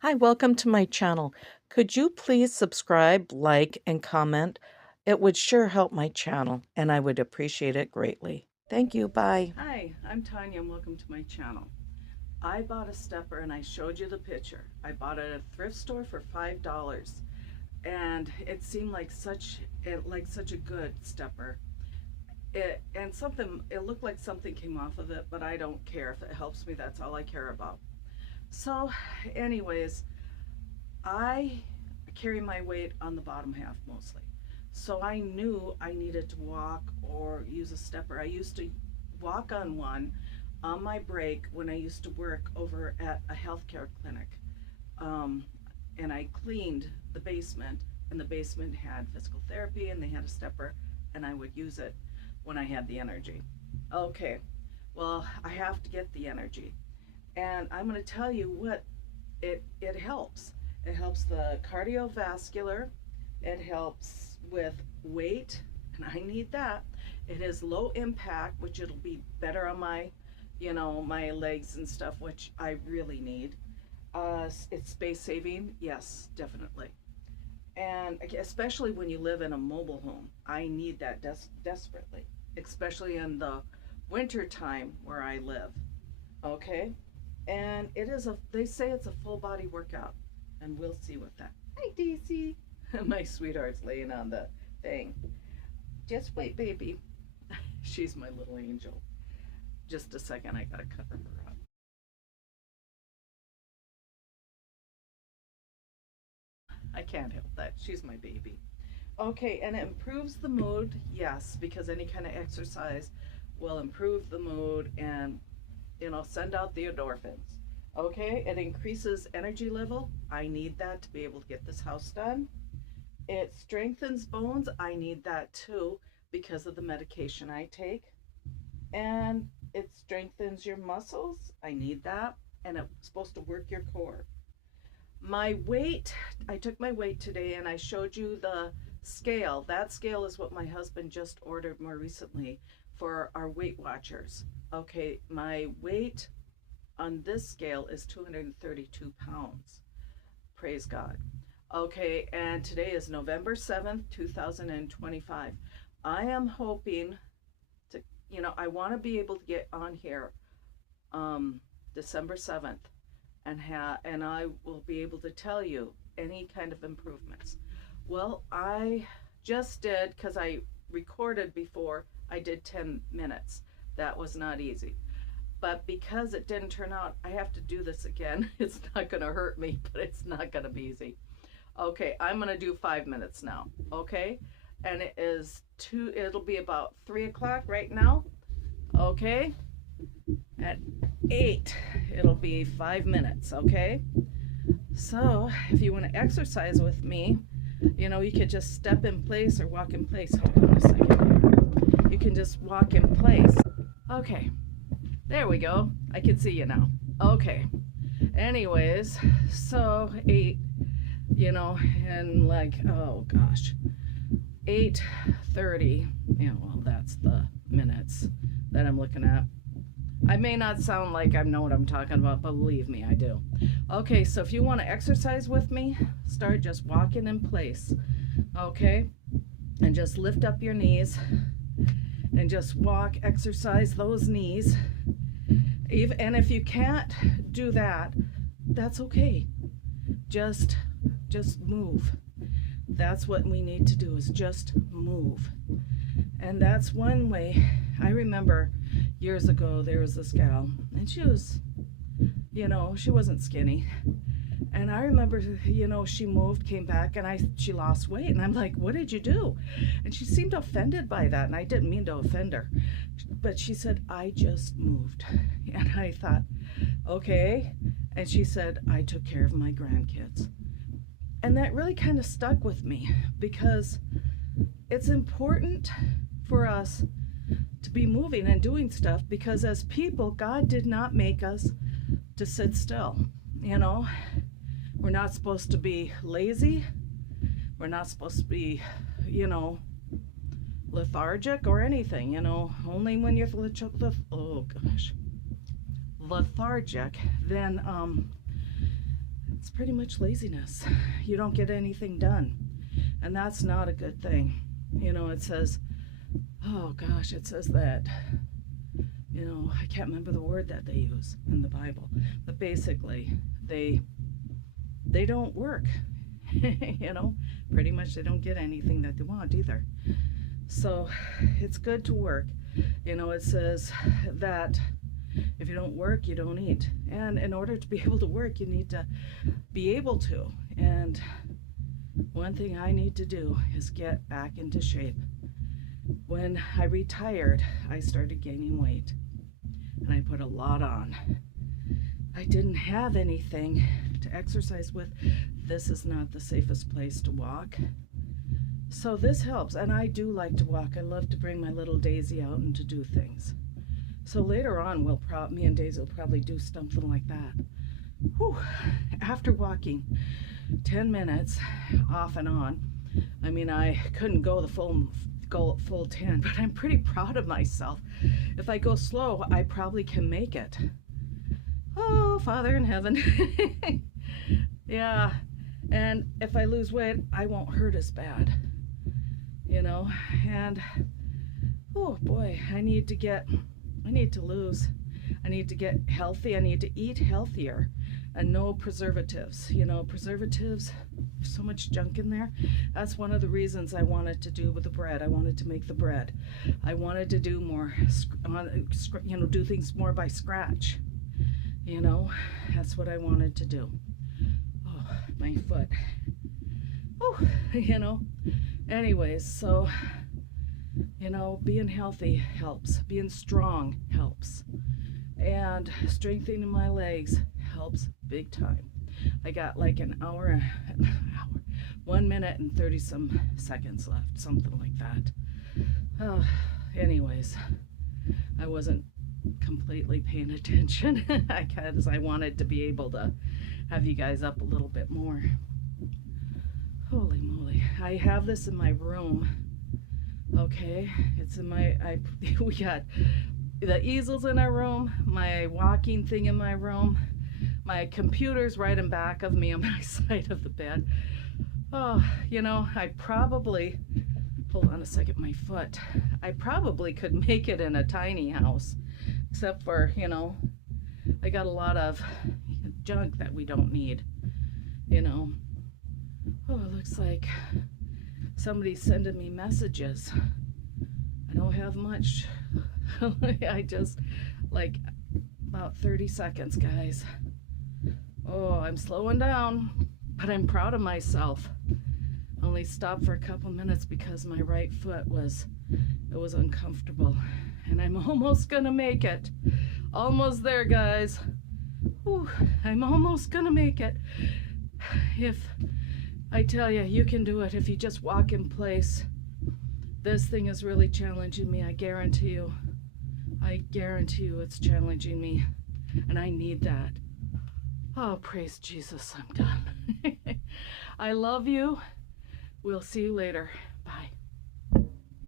Hi, welcome to my channel. Could you please subscribe, like, and comment? It would sure help my channel, and I would appreciate it greatly. Thank you. Bye. Hi, I'm Tanya and welcome to my channel. I bought a stepper and I showed you the picture. I bought it at a thrift store for $5 and it seemed like such a good stepper. It looked like something came off of it, but I don't care. If it helps me, that's all I care about. So anyways, I carry my weight on the bottom half mostly. So I knew I needed to walk or use a stepper. I used to walk on one on my break when I used to work over at a healthcare clinic. Um, and I cleaned the basement, and the basement had physical therapy, and they had a stepper, and I would use it when I had the energy. Okay, well, I have to get the energy. And I'm going to tell you what it helps. It helps the cardiovascular. It helps with weight, and I need that. It is low impact, which it'll be better on my legs and stuff, which I really need. It's space saving, yes, definitely. And especially when you live in a mobile home, I need that desperately, especially in the winter time where I live. Okay, and they say it's a full body workout, and we'll see with that. Hi, Daisy. My sweetheart's laying on the thing. Just wait, baby. She's my little angel. Just a second, I gotta cover her up. I can't help that. She's my baby. Okay, and it improves the mood, yes, because any kind of exercise will improve the mood and, send out the endorphins. Okay, it increases energy level. I need that to be able to get this house done. It strengthens bones. I need that too because of the medication I take. And it strengthens your muscles. I need that. And it's supposed to work your core. My weight, I took my weight today and I showed you the scale. That scale is what my husband just ordered more recently for our Weight Watchers. Okay, my weight on this scale is 232 pounds. Praise God. Okay, and today is November 7th, 2025. I am hoping to, I want to be able to get on here December 7th and I will be able to tell you any kind of improvements. Well, I just did, because I recorded before, I did 10 minutes. That was not easy. But because it didn't turn out, I have to do this again. It's not going to hurt me, but it's not going to be easy. Okay, I'm going to do 5 minutes now. Okay, and it'll be about 3 o'clock right now. Okay, at 8, it'll be 5 minutes. Okay, so if you want to exercise with me, you could just step in place or walk in place. Hold on a second. You can just walk in place. Okay, there we go. I can see you now. Okay, anyways, so 8, and oh gosh, 8:30. Well, that's the minutes that I'm looking at. I may not sound like I know what I'm talking about, but believe me, I do. Okay, so if you want to exercise with me, start just walking in place. Okay, and just lift up your knees and just walk, exercise those knees. And if you can't do that, that's okay. Just move. That's what we need to do, is just move. And that's one way. I remember years ago there was this gal, and she was, she wasn't skinny. And I remember, she moved, came back, and she lost weight. And I'm like, what did you do? And she seemed offended by that. And I didn't mean to offend her. But she said, I just moved. And I thought, okay. And she said, I took care of my grandkids. And that really kind of stuck with me, because it's important for us to be moving and doing stuff, because as people, God did not make us to sit still. We're not supposed to be lazy. We're not supposed to be, lethargic or anything, only when you're lethargic, then it's pretty much laziness. You don't get anything done. And that's not a good thing. It says, oh gosh, it says that, I can't remember the word that they use in the Bible, but basically they don't work. Pretty much they don't get anything that they want either. So it's good to work. It says that if you don't work, you don't eat. And in order to be able to work, you need to be able to. And one thing I need to do is get back into shape. When I retired, I started gaining weight. And I put a lot on. I didn't have anything to exercise with. This is not the safest place to walk. So this helps. And I do like to walk. I love to bring my little Daisy out and to do things. So later on, me and Daisy will probably do something like that. Whew. After walking 10 minutes off and on, I couldn't go the full 10, but I'm pretty proud of myself. If I go slow, I probably can make it. Oh, Father in heaven. Yeah. And if I lose weight, I won't hurt as bad. And oh boy, I need to lose. I need to get healthy. I need to eat healthier and no preservatives. Preservatives, there's so much junk in there. That's one of the reasons I wanted to do with the bread. I wanted to make the bread. I wanted to do more, do things more by scratch. That's what I wanted to do. Oh, my foot. Oh, Anyways, so, being healthy helps. Being strong helps. And strengthening my legs helps big time. I got like an hour, 1 minute and 30 some seconds left, something like that. Anyways, I wasn't completely paying attention because I wanted to be able to have you guys up a little bit more. Holy moly. I have this in my room. Okay, it's in we got the easels in our room, my walking thing in my room, my computer's right in back of me on my side of the bed. Oh, I probably, hold on a second, my foot. I probably could make it in a tiny house, except for, I got a lot of junk that we don't need, Oh, it looks like somebody's sending me messages. I don't have much. I just, about 30 seconds, guys. Oh, I'm slowing down, but I'm proud of myself. Only stopped for a couple minutes because my right foot was uncomfortable. And I'm almost gonna make it. Almost there, guys. Whew, I'm almost gonna make it. If I tell you, you can do it if you just walk in place. This thing is really challenging me, I guarantee you. I guarantee you it's challenging me. And I need that. Oh, praise Jesus, I'm done. I love you. We'll see you later. Bye.